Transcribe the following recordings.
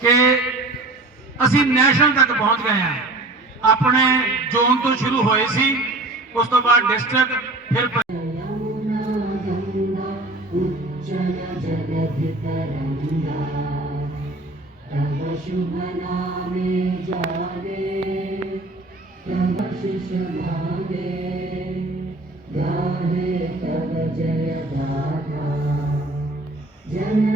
ਕਿ ਅਸੀਂ ਨੈਸ਼ਨਲ ਤੱਕ ਪਹੁੰਚ ਗਏ ਹਾਂ ਆਪਣੇ ਜ਼ੋਨ ਤੋਂ ਸ਼ੁਰੂ ਹੋਏ ਸੀ ਉਸ ਤੋਂ ਬਾਅਦ ਡਿਸਟ੍ਰਿਕਟ ਫਿਰ ਪ- तव शुभ नामे जागे तव शिष भागे गाहे तव जय गाथा जन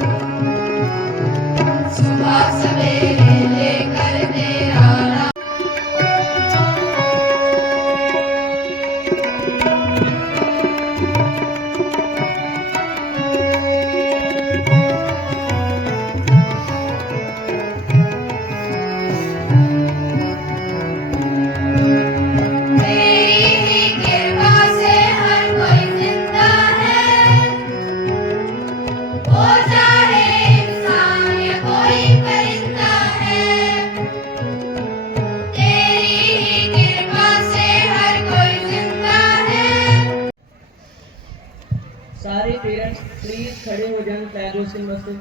पेरेंट्स प्लीज खड़े हो जाएं फ्लैग होस्टिंग वास्ते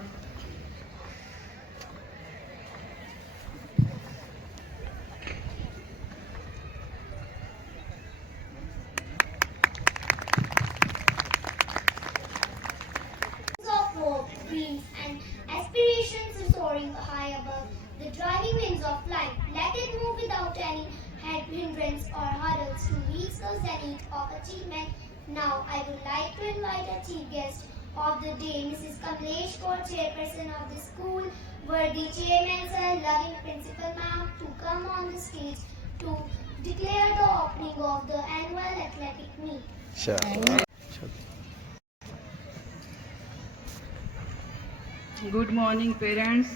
of hope, dreams, and aspirations are soaring high above the driving winds of life. Let it move without any hindrance or hurdles to reach the zenith of achievement. now, I would like to invite our chief guest of the day, Mrs. Kamlesh Kaur, chairperson of the school, worthy chairman sir, loving principal ma'am, to come on the stage to declare the opening of the annual athletic meet. Sure. Good morning parents.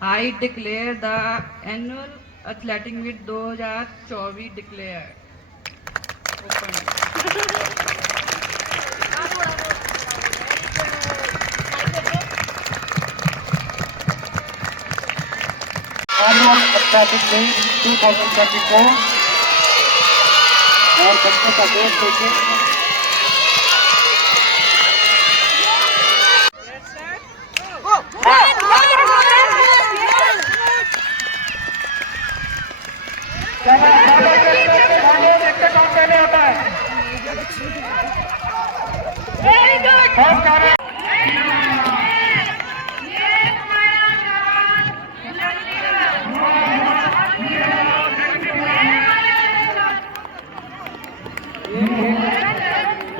I declare the annual athletic meet 2024 declared. Open. annual athletic meet 2024 और बच्चों का date देखिए ਫੇਰ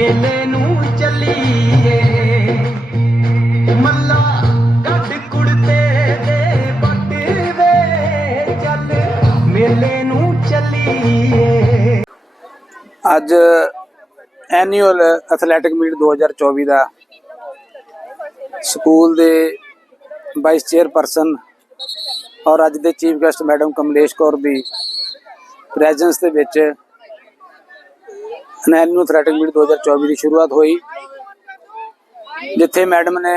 ਮੇਲੇ ਨੂੰ ਚੱਲੀਏ। ਮੱਲਾ ਕੱਢ ਕੁੜਤੇ ਦੇ ਬੱਟ ਵੇ ਚੱਲ, ਮੇਲੇ ਨੂੰ ਚੱਲੀਏ। ਅੱਜ ਐਨੂਅਲ ਐਥਲੈਟਿਕ ਮੀਟ 2024 ਦਾ। ਸਕੂਲ ਦੇ ਵਾਈਸ ਚੇਅਰਪਰਸਨ ਔਰ ਅੱਜ ਦੇ chief guest madam Kamlesh Kaur ਦੀ ਪ੍ਰੈਜ਼ੈਂਸ ਦੇ ਵਿੱਚ ਐਨੂਅਲ ਐਥਲੈਟਿਕ ਮੀਟ 2024 ਦੀ ਸ਼ੁਰੂਆਤ ਹੋਈ, ਜਿੱਥੇ ਮੈਡਮ ਨੇ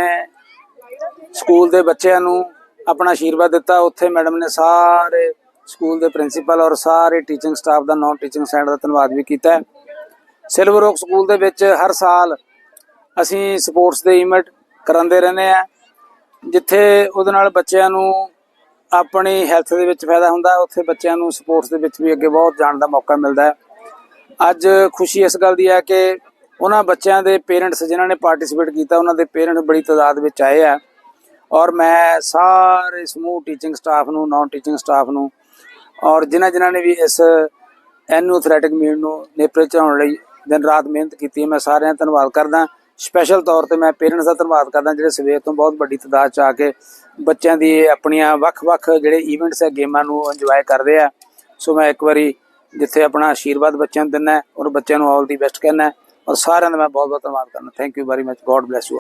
ਸਕੂਲ ਦੇ ਬੱਚਿਆਂ ਨੂੰ ਆਪਣਾ ਆਸ਼ੀਰਵਾਦ ਦਿੱਤਾ। ਉੱਥੇ ਮੈਡਮ ਨੇ ਸਾਰੇ ਸਕੂਲ ਦੇ ਪ੍ਰਿੰਸੀਪਲ ਔਰ ਸਾਰੇ ਟੀਚਿੰਗ ਸਟਾਫ ਦਾ ਨਾਨ ਟੀਚਿੰਗ ਸਟਾਫ ਦਾ ਧੰਨਵਾਦ ਵੀ ਕੀਤਾ। ਹੈ। ਸਿਲਵਰ ਓਕ ਸਕੂਲ ਦੇ ਵਿੱਚ ਹਰ ਸਾਲ ਅਸੀਂ ਸਪੋਰਟਸ ਦੇ ਇਵੈਂਟ ਕਰਾਉਂਦੇ ਰਹਿੰਦੇ ਆ ਜਿੱਥੇ ਉਹਦੇ ਨਾਲ ਬੱਚਿਆਂ ਨੂੰ ਆਪਣੀ ਹੈਲਥ ਦੇ ਵਿੱਚ ਫਾਇਦਾ ਹੁੰਦਾ। ਉੱਥੇ ਬੱਚਿਆਂ ਨੂੰ ਸਪੋਰਟਸ ਦੇ ਵਿੱਚ ਵੀ ਅੱਗੇ ਬਹੁਤ ਜਾਣ ਦਾ ਮੌਕਾ ਮਿਲਦਾ ਹੈ। ਅੱਜ ਖੁਸ਼ੀ ਇਸ ਗੱਲ ਦੀ ਹੈ ਕਿ ਉਹਨਾਂ ਬੱਚਿਆਂ ਦੇ ਪੇਰੈਂਟਸ ਜਿਨ੍ਹਾਂ ਨੇ ਪਾਰਟਿਸਿਪੇਟ ਕੀਤਾ, ਉਹਨਾਂ ਦੇ ਪੇਰੈਂਟਸ ਬੜੀ ਤਾਦਾਦ ਵਿੱਚ ਆਏ ਆ। ਔਰ ਮੈਂ ਸਾਰੇ ਸਮੂਹ ਟੀਚਿੰਗ ਸਟਾਫ ਨੂੰ ਨਾਨ ਟੀਚਿੰਗ ਸਟਾਫ ਨੂੰ ਔਰ ਜਿਨ੍ਹਾਂ ਜਿਨ੍ਹਾਂ ਨੇ ਵੀ ਇਸ ਐਨੂ ਐਥਲੈਟਿਕ ਮੀਟ ਨੂੰ ਨੇਪਰੇ ਚੜਾਉਣ ਲਈ ਦਿਨ ਰਾਤ ਮਿਹਨਤ ਕੀਤੀ ਹੈ, ਮੈਂ ਸਾਰਿਆਂ ਦਾ ਧੰਨਵਾਦ ਕਰਦਾ। ਸਪੈਸ਼ਲ ਤੌਰ ਤੇ ਮੈਂ ਪੇਰੈਂਟਸ ਦਾ ਧੰਨਵਾਦ ਕਰਦਾ, ਜਿਹੜੇ ਸਵੇਰ ਤੋਂ ਬਹੁਤ ਵੱਡੀ ਤਾਦਾਦ ਚ ਆ ਕੇ ਬੱਚਿਆਂ ਦੀ ਆਪਣੀਆਂ ਵੱਖ-ਵੱਖ ਜਿਹੜੇ ਇਵੈਂਟਸ ਹੈ, ਗੇਮਾਂ ਨੂੰ ਇੰਜੋਏ ਕਰਦੇ ਆ। ਸੋ ਮੈਂ ਇੱਕ ਵਾਰੀ ਜਿੱਥੇ ਆਪਣਾ ਆਸ਼ੀਰਵਾਦ ਬੱਚਿਆਂ ਨੂੰ ਦਿੰਦਾ ਔਰ ਬੱਚਿਆਂ ਨੂੰ ਆਲ ਦੀ ਬੈਸਟ ਕਹਿੰਦਾ ਔਰ ਸਾਰਿਆਂ ਦਾ ਮੈਂ ਬਹੁਤ ਬਹੁਤ ਧੰਨਵਾਦ ਕਰਨਾ। Thank you very much God bless you